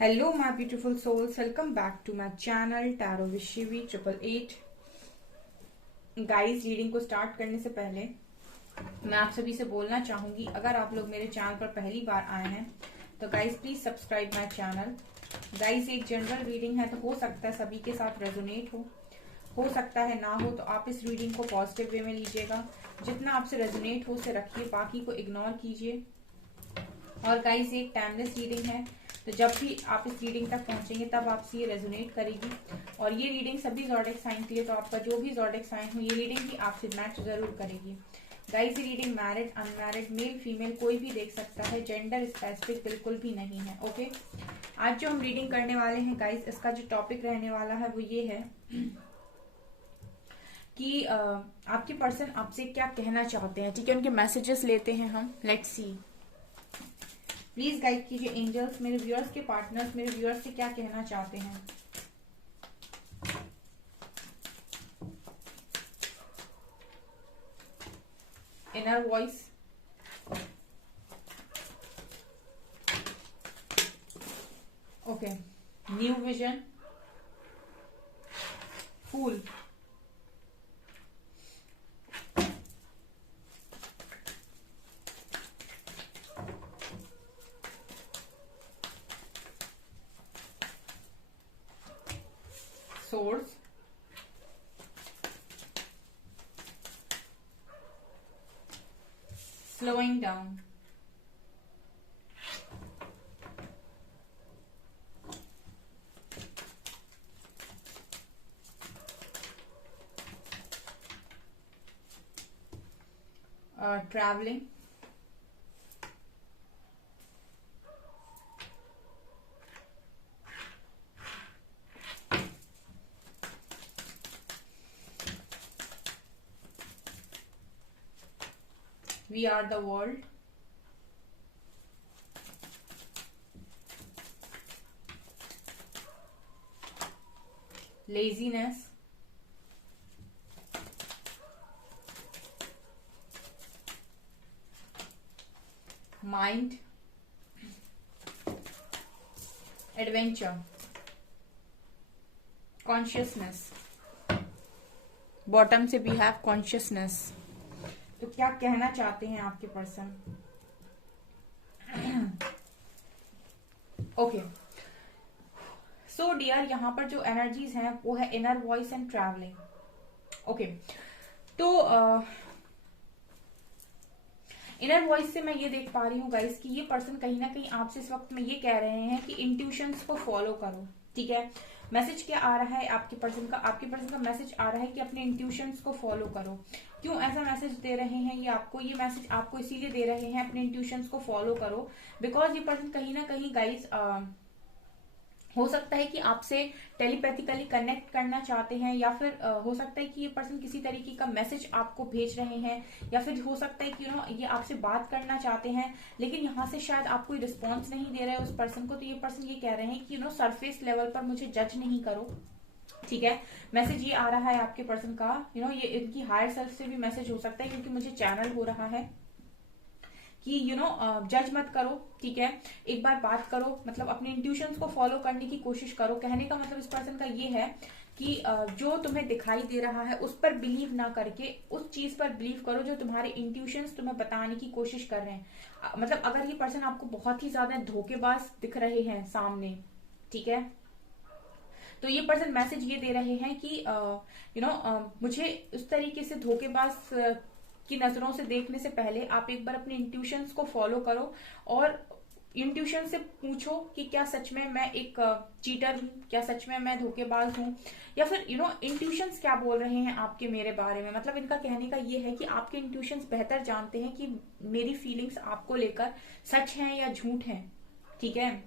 Hello my beautiful souls, welcome back to my channel Tarot with Shivi 888। Guys, reading को start करने से पहले मैं आप सभी से बोलना चाहूंगी, अगर आप लोग मेरे चैनल पर पहली बार आए हैं तो guys please subscribe my channel. Guys, एक जनरल रीडिंग है तो हो सकता है सभी के साथ रेजोनेट हो सकता है ना हो, तो आप इस रीडिंग को पॉजिटिव वे में लीजिएगा। जितना आपसे रेजोनेट हो उसे रखिए, बाकी को इग्नोर कीजिए। और गाइस, ये एक टाइमलेस रीडिंग है, तो जब भी आप इस रीडिंग तक पहुंचेंगे तब आपसे ये रेजोनेट करेगी। और ये रीडिंग सभी ज़ोडिएक साइन के लिए, तो आपका जो भी ज़ोडिएक साइन हो ये रीडिंग भी आपसे मैच जरूर करेगी। गाइस, ये reading married unmarried male female कोई भी देख सकता है, जेंडर स्पेसिफिक बिल्कुल भी नहीं है। ओके, आज जो हम रीडिंग करने वाले हैं गाइस, इसका जो टॉपिक रहने वाला है वो ये है कि आपके पर्सन आपसे क्या कहना चाहते हैं। ठीक है, उनके मैसेजेस लेते हैं हम। लेट्स सी, प्लीज गाइड कीजिए एंजल्स, मेरे व्यूअर्स के पार्टनर्स मेरे व्यूअर्स से क्या कहना चाहते हैं। Inner voice, okay, new vision, fool, source, slowing down, traveling, we are the world, laziness, mind, adventure, consciousness, bottom से भी हैव कॉन्शियसनेस। तो क्या कहना चाहते हैं आपके पर्सन? ओके, सो डियर, यहाँ पर जो एनर्जीज हैं वो है inner voice and travelling. Okay, तो इनर वॉइस से मैं ये देख पा रही हूँ गाइस कि ये पर्सन कहीं ना कहीं आपसे इस वक्त में ये कह रहे हैं कि इंट्यूशंस को फॉलो करो। ठीक है, मैसेज क्या आ रहा है आपके पर्सन का? आपके पर्सन का मैसेज आ रहा है कि अपने इंट्यूशंस को फॉलो करो। क्यों ऐसा मैसेज दे रहे हैं ये मैसेज आपको इसीलिए दे रहे हैं, अपने इंट्यूशंस को फॉलो करो, बिकॉज ये पर्सन कहीं ना कहीं गाइस हो सकता है कि आपसे टेलीपैथिकली कनेक्ट करना चाहते हैं, या फिर हो सकता है कि ये पर्सन किसी तरीके का मैसेज आपको भेज रहे हैं, या फिर हो सकता है कि ये आपसे बात करना चाहते हैं, लेकिन यहाँ से शायद आप कोई रिस्पॉन्स नहीं दे रहे उस पर्सन को। तो ये पर्सन ये कह रहे हैं कि सरफेस लेवल पर मुझे जज नहीं करो। ठीक है, मैसेज ये आ रहा है आपके पर्सन का, ये इनकी हायर सेल्फ से भी मैसेज हो सकता है, क्योंकि मुझे चैनल हो रहा है कि जज मत करो। ठीक है, एक बार बात करो, मतलब अपने इंट्यूशंस को फॉलो करने की कोशिश करो। कहने का मतलब इस पर्सन का ये है कि जो तुम्हें दिखाई दे रहा है उस पर बिलीव ना करके उस चीज पर बिलीव करो जो तुम्हारे इंट्यूशंस तुम्हें बताने की कोशिश कर रहे हैं। मतलब अगर ये पर्सन आपको बहुत ही ज्यादा धोखेबाज दिख रहे हैं सामने, ठीक है, तो ये पर्सन मैसेज ये दे रहे हैं कि मुझे उस तरीके से धोखेबाज की नजरों से देखने से पहले आप एक बार अपने इंट्यूशंस को फॉलो करो, और इंट्यूशन से पूछो कि क्या सच में मैं एक चीटर हूँ, क्या सच में मैं धोखेबाज हूँ, या फिर इंट्यूशंस क्या बोल रहे हैं आपके मेरे बारे में। मतलब इनका कहने का ये है कि आपके इंट्यूशंस बेहतर जानते हैं कि मेरी फीलिंग्स आपको लेकर सच हैं या झूठ हैं। ठीक है,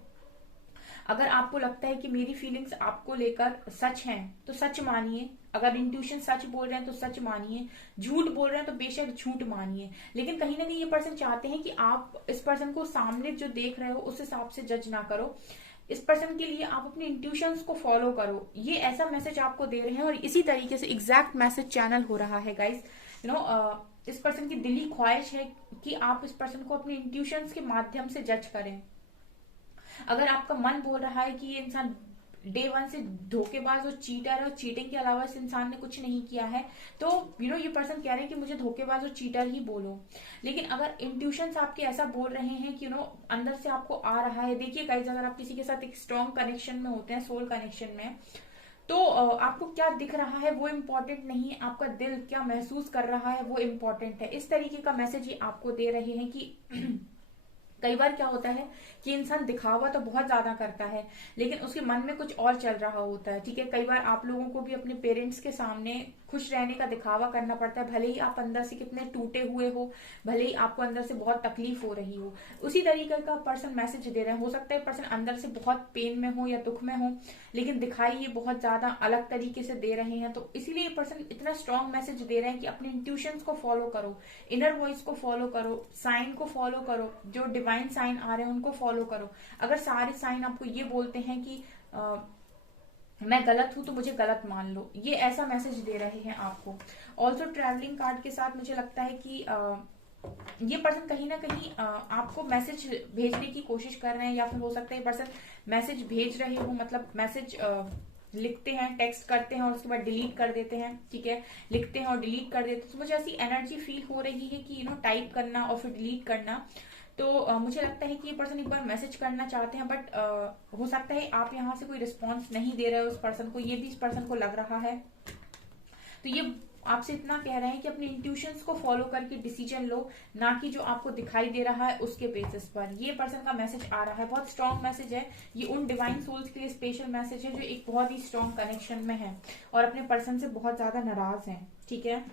अगर आपको लगता है कि मेरी फीलिंग्स आपको लेकर सच हैं तो सच मानिए, अगर इंट्यूशन सच बोल रहे हैं तो सच मानिए, झूठ बोल रहे हैं तो बेशक झूठ मानिए। लेकिन कहीं ना कहीं ये पर्सन चाहते हैं कि आप इस पर्सन को सामने जो देख रहे हो उस हिसाब से जज ना करो। इस पर्सन के लिए आप अपने इंट्यूशंस को फॉलो करो, ये ऐसा मैसेज आपको दे रहे हैं। और इसी तरीके से एग्जैक्ट मैसेज चैनल हो रहा है गाइस। इस पर्सन की दिली ख्वाहिश है कि आप इस पर्सन को अपने इंट्यूशंस के माध्यम से जज करें। अगर आपका मन बोल रहा है कि ये इंसान डे वन से धोखेबाज और चीटर है और चीटिंग के अलावा इस इंसान ने कुछ नहीं किया है, तो ये पर्सन कह रहे हैं कि मुझे धोखेबाज और चीटर ही बोलो। लेकिन अगर इंट्यूशंस आपके ऐसा बोल रहे हैं कि अंदर से आपको आ रहा है, देखिए गाइस, अगर आप किसी के साथ एक स्ट्रॉन्ग कनेक्शन में होते हैं, सोल कनेक्शन में, तो आपको क्या दिख रहा है वो इम्पोर्टेंट नहीं है, आपका दिल क्या महसूस कर रहा है वो इम्पोर्टेंट है। इस तरीके का मैसेज ये आपको दे रहे हैं कि कई बार क्या होता है कि इंसान दिखावा तो बहुत ज्यादा करता है लेकिन उसके मन में कुछ और चल रहा होता है। ठीक है, कई बार आप लोगों को भी अपने पेरेंट्स के सामने खुश रहने का दिखावा करना पड़ता है, भले ही आप अंदर से कितने टूटे हुए हो, भले ही आपको अंदर से बहुत तकलीफ हो रही हो। उसी तरीके का पर्सन मैसेज दे रहे हैं। हो सकता है पर्सन अंदर से बहुत पेन में हो या दुख में हो, लेकिन दिखाई ये बहुत ज्यादा अलग तरीके से दे रहे हैं। तो इसीलिए पर्सन इतना स्ट्रॉन्ग मैसेज दे रहे हैं कि अपने इंट्यूशंस को फॉलो करो, इनर वॉइस को फॉलो करो, साइन को फॉलो करो, जो डिवाइन साइन आ रहे हैं उनको फॉलो करो। अगर सारे साइन आपको ये बोलते हैं कि मैं गलत हूं तो मुझे गलत मान लो, ये ऐसा मैसेज दे रहे हैं आपको। ऑल्सो ट्रैवलिंग कार्ड के साथ मुझे लगता है कि ये पर्सन कहीं ना कहीं आपको मैसेज भेजने की कोशिश कर रहे हैं, या फिर हो सकता है ये पर्सन मैसेज भेज रहे हो, मतलब मैसेज लिखते हैं, टेक्स्ट करते हैं और उसके बाद डिलीट कर देते हैं। ठीक है, लिखते हैं और डिलीट कर देते हैं। तो मुझे ऐसी एनर्जी फील हो रही है कि टाइप करना और फिर डिलीट करना। तो मुझे लगता है कि ये पर्सन एक बार मैसेज करना चाहते हैं, बट हो सकता है आप यहाँ से कोई रिस्पॉन्स नहीं दे रहे हो उस पर्सन को, ये भी इस पर्सन को लग रहा है। तो ये आपसे इतना कह रहे हैं कि अपने इंट्यूशंस को फॉलो करके डिसीजन लो, ना कि जो आपको दिखाई दे रहा है उसके बेसिस पर। ये पर्सन का मैसेज आ रहा है, बहुत स्ट्रॉन्ग मैसेज है। ये उन डिवाइन सोल्स के लिए स्पेशल मैसेज है जो एक बहुत ही स्ट्रॉन्ग कनेक्शन में है और अपने पर्सन से बहुत ज्यादा नाराज है। ठीक है,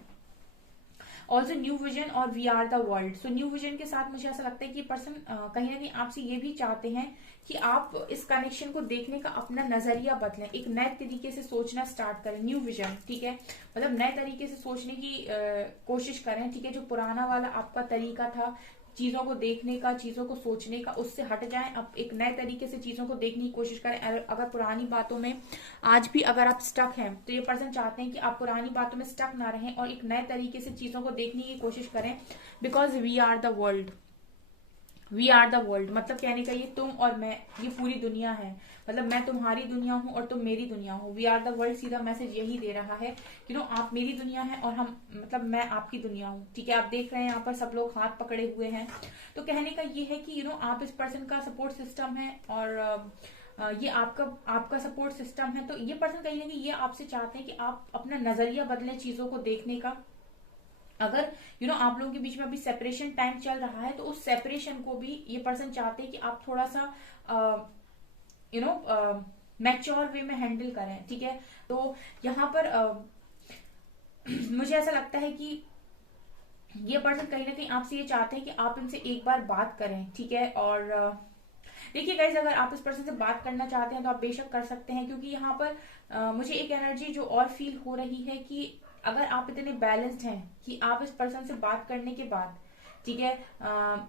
ऑल्सो न्यू विजन और we are the world. So new vision के साथ मुझे ऐसा लगता है कि पर्सन कहीं ना कहीं आपसे ये भी चाहते हैं कि आप इस कनेक्शन को देखने का अपना नजरिया बदलें, एक नए तरीके से सोचना स्टार्ट करें। न्यू विजन, ठीक है, मतलब नए तरीके से सोचने की कोशिश करें। ठीक है, जो पुराना वाला आपका तरीका था चीजों को देखने का, चीजों को सोचने का, उससे हट जाएं। अब एक नए तरीके से चीजों को देखने की कोशिश करें। अगर पुरानी बातों में आज भी अगर आप स्टक हैं तो ये पर्सन चाहते हैं कि आप पुरानी बातों में स्टक ना रहें और एक नए तरीके से चीजों को देखने की कोशिश करें। Because we are the world, we are the world, मतलब कहने का ये तुम और मैं, ये पूरी दुनिया है। मतलब मैं तुम्हारी दुनिया हूँ और तुम मेरी दुनिया हो। वी आर द वर्ल्ड, सीधा मैसेज यही दे रहा है कि आप मेरी दुनिया है और हम, मतलब मैं आपकी दुनिया हूँ। ठीक है, आप देख रहे हैं यहाँ पर सब लोग हाथ पकड़े हुए हैं। तो कहने का ये है कि आप इस पर्सन का सपोर्ट सिस्टम है और ये आपका सपोर्ट सिस्टम है। तो ये पर्सन कहीं ना कहीं ये आपसे चाहते हैं कि आप अपना नजरिया बदलें चीजों को देखने का। अगर आप लोगों के बीच में अभी सेपरेशन टाइम चल रहा है तो उस सेपरेशन को भी ये पर्सन चाहते हैं कि आप थोड़ा सा मैच्योर वे में हैंडल करें। ठीक है, तो यहाँ पर मुझे ऐसा लगता है कि ये पर्सन कहीं ना कहीं आपसे ये चाहते हैं कि आप इनसे एक बार बात करें। ठीक है, और देखिए गाइज, अगर आप इस पर्सन से बात करना चाहते हैं तो आप बेशक कर सकते हैं, क्योंकि यहाँ पर मुझे एक एनर्जी जो और फील हो रही है कि अगर आप इतने बैलेंस्ड हैं कि आप इस पर्सन से बात करने के बाद, ठीक है,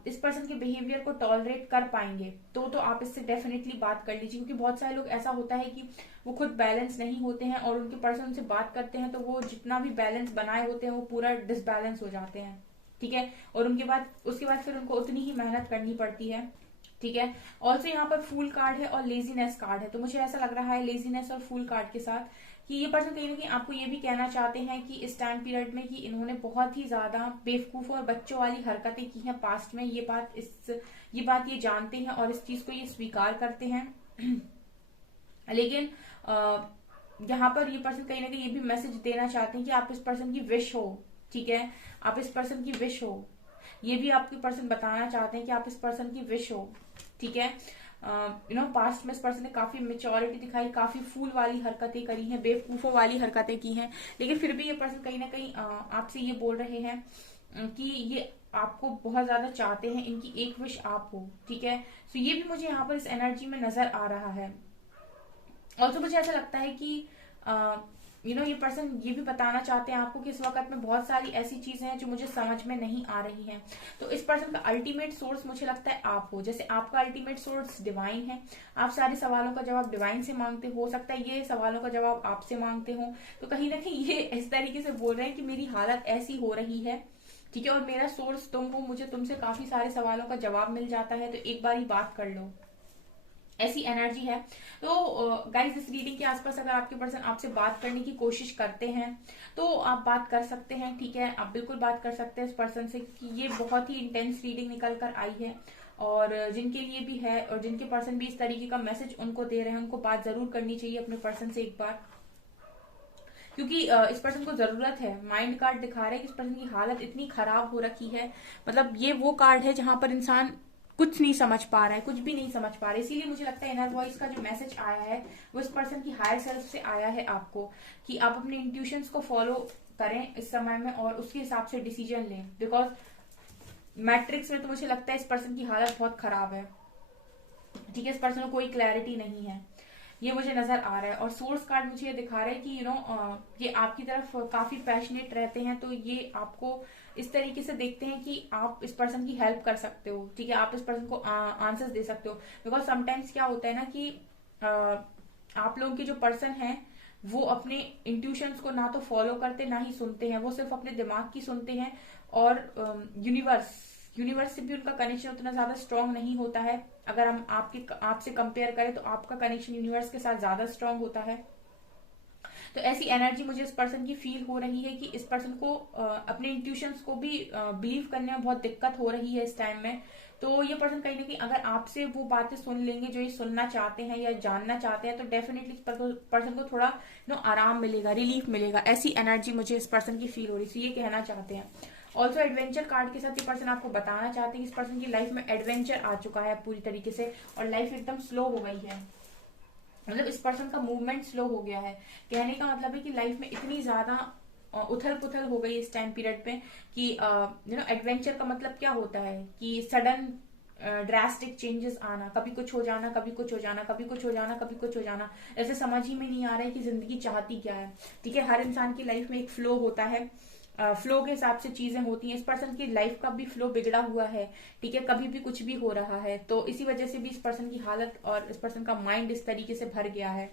इस पर्सन के बिहेवियर को टॉलरेट कर पाएंगे तो आप इससे डेफिनेटली बात कर लीजिए। क्योंकि बहुत सारे लोग ऐसा होता है कि वो खुद बैलेंस नहीं होते हैं और उनके पर्सन से बात करते हैं तो वो जितना भी बैलेंस बनाए होते हैं वो पूरा डिसबैलेंस हो जाते हैं। ठीक है, और उसके बाद फिर उनको उतनी ही मेहनत करनी पड़ती है। ठीक है, ऑल्सो यहाँ पर फूल कार्ड है और लेजीनेस कार्ड है। तो मुझे ऐसा लग रहा है लेजीनेस और फूल कार्ड के साथ कि ये पर्सन कहीं ना कहीं आपको ये भी कहना चाहते हैं कि इस टाइम पीरियड में कि इन्होंने बहुत ही ज्यादा बेवकूफ और बच्चों वाली हरकतें की हैं पास्ट में। ये बात ये जानते हैं और इस चीज को ये स्वीकार करते हैं। लेकिन यहाँ पर ये पर्सन कहीं ना कहीं ये भी मैसेज देना चाहते हैं कि आप इस पर्सन की विश हो। ठीक है, आप इस पर्सन की विश हो, ये भी आपके पर्सन बताना चाहते हैं कि आप इस पर्सन की विश हो। ठीक है, पास्ट में इस पर्सन ने काफी मेच्योरिटी दिखाई, काफी फूल वाली हरकतें करी हैं, बेवकूफों वाली हरकतें की हैं, लेकिन फिर भी ये पर्सन कहीं ना कहीं आपसे ये बोल रहे हैं कि ये आपको बहुत ज्यादा चाहते हैं, इनकी एक विश आप हो। ठीक है, तो ये भी मुझे यहाँ पर इस एनर्जी में नजर आ रहा है। और तो मुझे ऐसा लगता है कि ये पर्सन ये भी बताना चाहते हैं आपको कि इस वक्त में बहुत सारी ऐसी चीजें हैं जो मुझे समझ में नहीं आ रही हैं। तो इस पर्सन का अल्टीमेट सोर्स मुझे लगता है आप हो। जैसे आपका अल्टीमेट सोर्स डिवाइन है, आप सारे सवालों का जवाब डिवाइन से मांगते हो सकता है ये सवालों का जवाब आपसे मांगते हो। तो कहीं ना कहीं ये इस तरीके से बोल रहे हैं कि मेरी हालत ऐसी हो रही है, ठीक है, और मेरा सोर्स तुम हो, मुझे तुमसे काफी सारे सवालों का जवाब मिल जाता है, तो एक बार ही बात कर लो। ऐसी एनर्जी है। तो गाइज इस रीडिंग के आसपास अगर आपके पर्सन आपसे बात करने की कोशिश करते हैं तो आप बात कर सकते हैं, ठीक है, आप बिल्कुल बात कर सकते हैं इस पर्सन से, कि ये बहुत ही इंटेंस रीडिंग निकल कर आई है। और जिनके लिए भी है और जिनके पर्सन भी इस तरीके का मैसेज उनको दे रहे हैं, उनको बात जरूर करनी चाहिए अपने पर्सन से एक बार, क्योंकि इस पर्सन को जरूरत है। माइंड कार्ड दिखा रहा है कि इस पर्सन की हालत इतनी खराब हो रखी है, मतलब ये वो कार्ड है जहां पर इंसान कुछ नहीं समझ पा रहा है, कुछ भी नहीं समझ पा रहा है। इसीलिए मुझे लगता है इनर वॉइस का जो मैसेज आया है वो इस पर्सन की हायर सेल्फ से आया है आपको, कि आप अपने इंट्यूशंस को फॉलो करें इस समय में और उसके हिसाब से डिसीजन लें। बिकॉज मैट्रिक्स में तो मुझे लगता है इस पर्सन की हालत बहुत खराब है, ठीक है, इस पर्सन को कोई क्लैरिटी नहीं है, ये मुझे नजर आ रहा है। और सोर्स कार्ड मुझे ये दिखा रहा है कि ये आपकी तरफ काफी पैशनेट रहते हैं, तो ये आपको इस तरीके से देखते हैं कि आप इस पर्सन की हेल्प कर सकते हो, ठीक है, आप इस पर्सन को आंसर्स दे सकते हो। बिकॉज समटाइम्स क्या होता है ना कि आप लोगों के जो पर्सन है वो अपने इंट्यूशंस को ना तो फॉलो करते ना ही सुनते हैं, वो सिर्फ अपने दिमाग की सुनते हैं। और यूनिवर्स से भी उनका कनेक्शन उतना ज्यादा स्ट्रांग नहीं होता है। अगर हम आपसे कंपेयर करें तो आपका कनेक्शन यूनिवर्स के साथ ज्यादा स्ट्रांग होता है। तो ऐसी एनर्जी मुझे इस पर्सन की फील हो रही है कि इस पर्सन को अपने इंट्यूशंस को भी बिलीव करने में बहुत दिक्कत हो रही है इस टाइम में। तो ये पर्सन कहीं ना कहीं अगर आपसे वो बातें सुन लेंगे जो ये सुनना चाहते हैं या जानना चाहते हैं, तो डेफिनेटली इस पर्सन को थोड़ा आराम मिलेगा, रिलीफ मिलेगा। ऐसी एनर्जी मुझे इस पर्सन की फील हो रही है, ये कहना चाहते हैं। ऑल्सो एडवेंचर कार्ड के साथ ये पर्सन आपको बताना चाहते हैं कि इस पर्सन की लाइफ में एडवेंचर आ चुका है पूरी तरीके से, और लाइफ एकदम स्लो हो गई है, मतलब इस पर्सन का मूवमेंट स्लो हो गया है। कहने का मतलब है कि लाइफ में इतनी ज्यादा उथल पुथल हो गई इस टाइम पीरियड पे कि एडवेंचर का मतलब क्या होता है कि सडन ड्रास्टिक चेंजेस आना, कभी कुछ हो जाना, कभी कुछ हो जाना, कभी कुछ हो जाना, कभी कुछ हो जाना, ऐसे समझ ही में नहीं आ रहा है कि जिंदगी चाहती क्या है, ठीक है। हर इंसान की लाइफ में एक फ्लो होता है, फ्लो के हिसाब से चीजें होती हैं। इस पर्सन की लाइफ का भी फ्लो बिगड़ा हुआ है, ठीक है, कभी भी कुछ भी हो रहा है, तो इसी वजह से भी इस पर्सन की हालत और इस पर्सन का माइंड इस तरीके से भर गया है,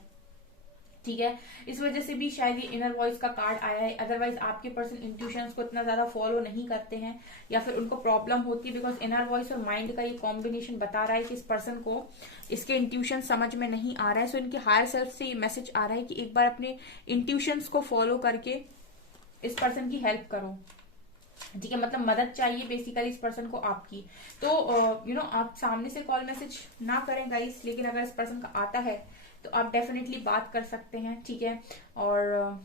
ठीक है। इस वजह से भी शायद ये इनर वॉइस का कार्ड आया है। अदरवाइज आपके पर्सन इंट्यूशंस को इतना ज्यादा फॉलो नहीं करते हैं या फिर उनको प्रॉब्लम होती है, बिकॉज इनर वॉइस और माइंड का ये कॉम्बिनेशन बता रहा है कि इस पर्सन को इसके इंट्यूशन समझ में नहीं आ रहा है। सो इनके हायर सेल्फ से ये मैसेज आ रहा है कि एक बार अपने इंट्यूशंस को फॉलो करके इस पर्सन की हेल्प करो, ठीक है, मतलब मदद चाहिए बेसिकली इस पर्सन को आपकी। तो आप सामने से कॉल मैसेज ना करें गाइस, लेकिन अगर इस पर्सन का आता है तो आप डेफिनेटली बात कर सकते हैं, ठीक है। और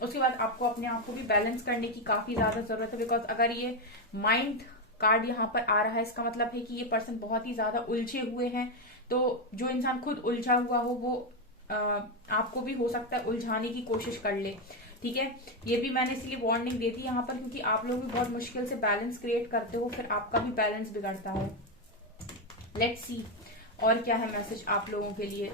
उसके बाद आपको अपने आप को भी बैलेंस करने की काफी ज्यादा जरूरत है, बिकॉज अगर ये माइंड कार्ड यहाँ पर आ रहा है, इसका मतलब है कि ये पर्सन बहुत ही ज्यादा उलझे हुए हैं। तो जो इंसान खुद उलझा हुआ हो वो आपको भी हो सकता है उलझाने की कोशिश कर ले, ठीक है। ये भी मैंने इसलिए वार्निंग दे दी यहाँ पर, क्योंकि आप लोग भी बहुत मुश्किल से बैलेंस क्रिएट करते हो, फिर आपका भी बैलेंस बिगड़ता है। लेट्स सी और क्या है मैसेज आप लोगों के लिए।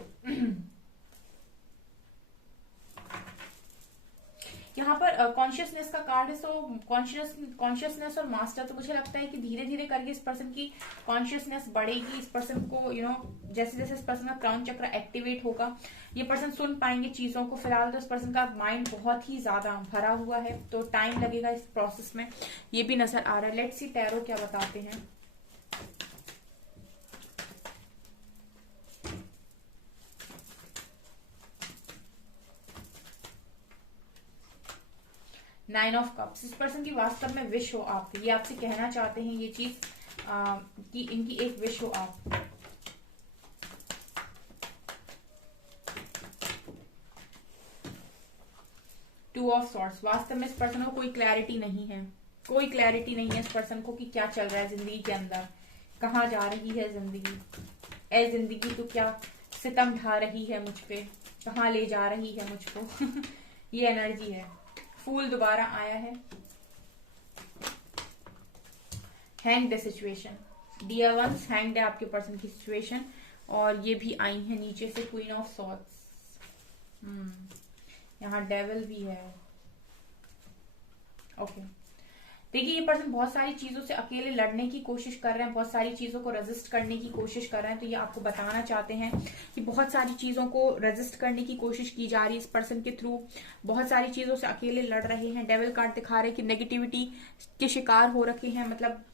यहाँ पर कॉन्शियसनेस का कार्ड है। सो कॉन्शियसनेस और मास्टर, तो मुझे लगता है कि धीरे धीरे करके इस पर्सन की कॉन्शियसनेस बढ़ेगी। इस पर्सन को जैसे जैसे इस पर्सन का क्राउन चक्र एक्टिवेट होगा ये पर्सन सुन पाएंगे चीजों को। फिलहाल तो इस पर्सन का माइंड बहुत ही ज्यादा भरा हुआ है, तो टाइम लगेगा इस प्रोसेस में, ये भी नजर आ रहा है। लेट्स सी टैरो क्या बताते हैं। नाइन ऑफ कप्स, इस पर्सन की वास्तव में विश हो आप, ये आपसे कहना चाहते हैं ये चीज कि इनकी एक विश हो आप। टू ऑफ सॉर्ड्स, वास्तव में इस पर्सन को कोई क्लैरिटी नहीं है, कोई क्लैरिटी नहीं है इस पर्सन को कि क्या चल रहा है जिंदगी के अंदर, कहाँ जा रही है जिंदगी। ए जिंदगी तो क्या सितम ढा रही है मुझ पे, कहाँ ले जा रही है मुझको। ये एनर्जी है। फूल दोबारा आया है। Hang the situation, dear ones, hang है आपके पर्सन की सिचुएशन, और ये भी आई है नीचे से क्वीन ऑफ सॉर्ड्स। यहाँ डेविल भी है। ओके, देखिए ये पर्सन बहुत सारी चीजों से अकेले लड़ने की कोशिश कर रहे हैं, बहुत सारी चीजों को रेजिस्ट करने की कोशिश कर रहे हैं। तो ये आपको बताना चाहते हैं कि बहुत सारी चीजों को रेजिस्ट करने की कोशिश की जा रही है इस पर्सन के थ्रू, बहुत सारी चीजों से अकेले लड़ रहे हैं। डेविल कार्ड दिखा रहे हैं कि नेगेटिविटी के शिकार हो रखे हैं, मतलब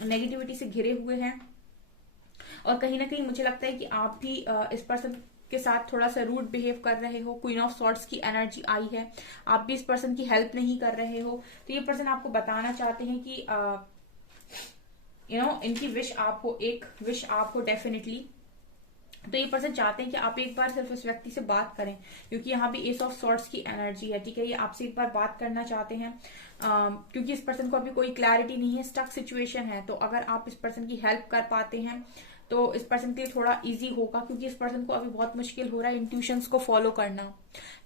नेगेटिविटी से घिरे हुए हैं। और कहीं ना कहीं मुझे लगता है कि आप भी इस पर्सन के साथ थोड़ा सा रूड बिहेव कर रहे हो। क्वीन ऑफ सॉर्ड्स की एनर्जी आई है, आप भी इस पर्सन की हेल्प नहीं कर रहे हो। तो ये पर्सन आपको बताना चाहते हैं कि इनकी विश आपको, एक विश आपको डेफिनेटली। तो ये पर्सन चाहते हैं कि आप एक बार सिर्फ उस व्यक्ति से बात करें, क्योंकि यहाँ भी एस ऑफ सॉर्ड्स की एनर्जी है, ठीक है। ये आपसे एक बार बात करना चाहते हैं क्योंकि इस पर्सन को अभी कोई क्लैरिटी नहीं है, स्टक सिचुएशन है। तो अगर आप इस पर्सन की हेल्प कर पाते हैं तो इस पर्सन के लिए थोड़ा इजी होगा, क्योंकि इस पर्सन को अभी बहुत मुश्किल हो रहा है इंट्यूशंस को फॉलो करना,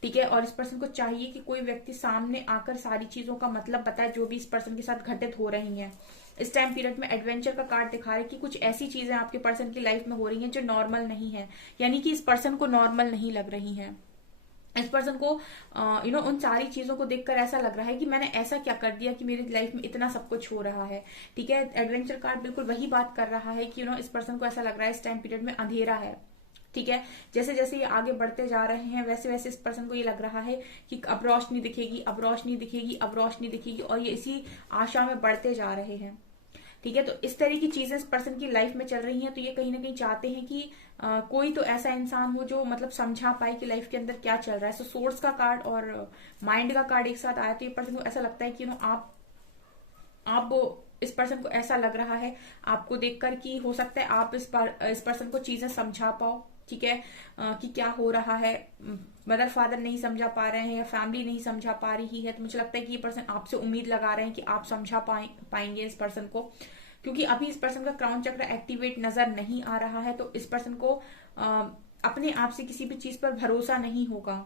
ठीक है। और इस पर्सन को चाहिए कि कोई व्यक्ति सामने आकर सारी चीजों का मतलब बताए जो भी इस पर्सन के साथ घटित हो रही हैं। इस टाइम पीरियड में एडवेंचर का कार्ड दिखा रहा है कि कुछ ऐसी चीजें आपके पर्सन की लाइफ में हो रही हैं जो नॉर्मल नहीं है, यानी कि इस पर्सन को नॉर्मल नहीं लग रही हैं। इस पर्सन को उन सारी चीजों को देखकर ऐसा लग रहा है कि मैंने ऐसा क्या कर दिया कि मेरी लाइफ में इतना सब कुछ हो रहा है, ठीक है। एडवेंचर कार्ड बिल्कुल वही बात कर रहा है कि इस पर्सन को ऐसा लग रहा है इस टाइम पीरियड में अंधेरा है, ठीक है। जैसे जैसे ये आगे बढ़ते जा रहे हैं वैसे वैसे इस पर्सन को ये लग रहा है कि अब रोशनी दिखेगी, अब रोशनी दिखेगी, अब रोशनी दिखेगी, और ये इसी आशा में बढ़ते जा रहे हैं, ठीक है। तो इस तरह की चीजें इस पर्सन की लाइफ में चल रही हैं। तो ये कहीं ना कहीं चाहते हैं कि कोई तो ऐसा इंसान हो जो मतलब समझा पाए कि लाइफ के अंदर क्या चल रहा है। सो सोर्स का कार्ड और माइंड का कार्ड एक साथ आया, तो ये पर्सन को ऐसा लगता है कि आप इस पर्सन को ऐसा लग रहा है आपको देखकर कि हो सकता है आप इस पर्सन को चीजें समझा पाओ, ठीक है, कि क्या हो रहा है। मदर फादर नहीं समझा पा रहे हैं या फैमिली नहीं समझा पा रही है, तो मुझे लगता है कि ये पर्सन आपसे उम्मीद लगा रहे हैं कि आप समझा पाएंगे इस पर्सन को, क्योंकि अभी इस पर्सन का क्राउन चक्र एक्टिवेट नजर नहीं आ रहा है। तो इस पर्सन को अपने आप से किसी भी चीज पर भरोसा नहीं होगा,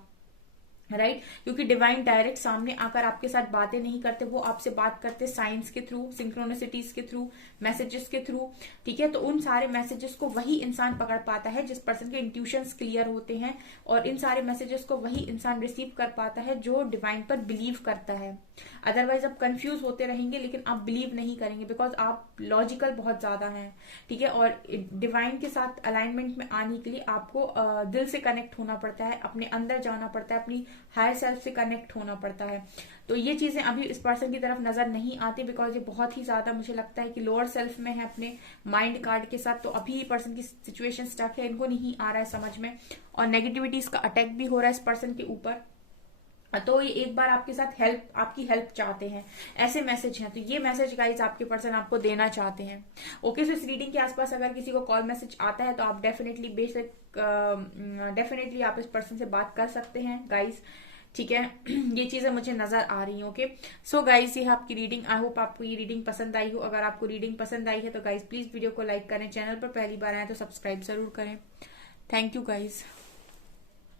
राइट, क्योंकि डिवाइन डायरेक्ट सामने आकर आपके साथ बातें नहीं करते, वो आपसे बात करते साइंस के थ्रू, सिंक्रोनिसिटीज के थ्रू, मैसेजेस के थ्रू, ठीक है। तो उन सारे मैसेजेस को वही इंसान पकड़ पाता है जिस पर्सन के इंट्यूशंस क्लियर होते हैं, और इन सारे मैसेजेस को वही इंसान रिसीव कर पाता है जो डिवाइन पर बिलीव करता है। अदरवाइज आप कंफ्यूज होते रहेंगे लेकिन आप बिलीव नहीं करेंगे, बिकॉज आप लॉजिकल बहुत ज्यादा हैं, ठीक है। और डिवाइन के साथ अलाइनमेंट में आने के लिए आपको दिल से कनेक्ट होना पड़ता है, अपने अंदर जाना पड़ता है, अपनी हायर सेल्फ से कनेक्ट होना पड़ता है। तो ये चीजें अभी इस पर्सन की तरफ नजर नहीं आती, बिकॉज ये बहुत ही ज्यादा मुझे लगता है कि लोअर सेल्फ में है अपने माइंड कार्ड के साथ। तो अभी पर्सन की सिचुएशन स्टक है, इनको नहीं आ रहा है समझ में, और नेगेटिविटीज का अटैक भी हो रहा है इस पर्सन के ऊपर। तो ये एक बार आपके साथ आपकी हेल्प चाहते हैं, ऐसे मैसेज हैं। तो ये मैसेज गाइज आपके पर्सन आपको देना चाहते हैं। ओके, सो इस रीडिंग के आसपास अगर किसी को कॉल मैसेज आता है तो आप डेफिनेटली आप इस पर्सन से बात कर सकते हैं गाइज, ठीक है। ये चीजें मुझे नजर आ रही हैं। ओके, सो गाइज ये आपकी रीडिंग, आई होप आपको ये रीडिंग पसंद आई हो। अगर आपको रीडिंग पसंद आई है तो गाइज प्लीज वीडियो को लाइक करें, चैनल पर पहली बार आए तो सब्सक्राइब जरूर करें। Thank you guys.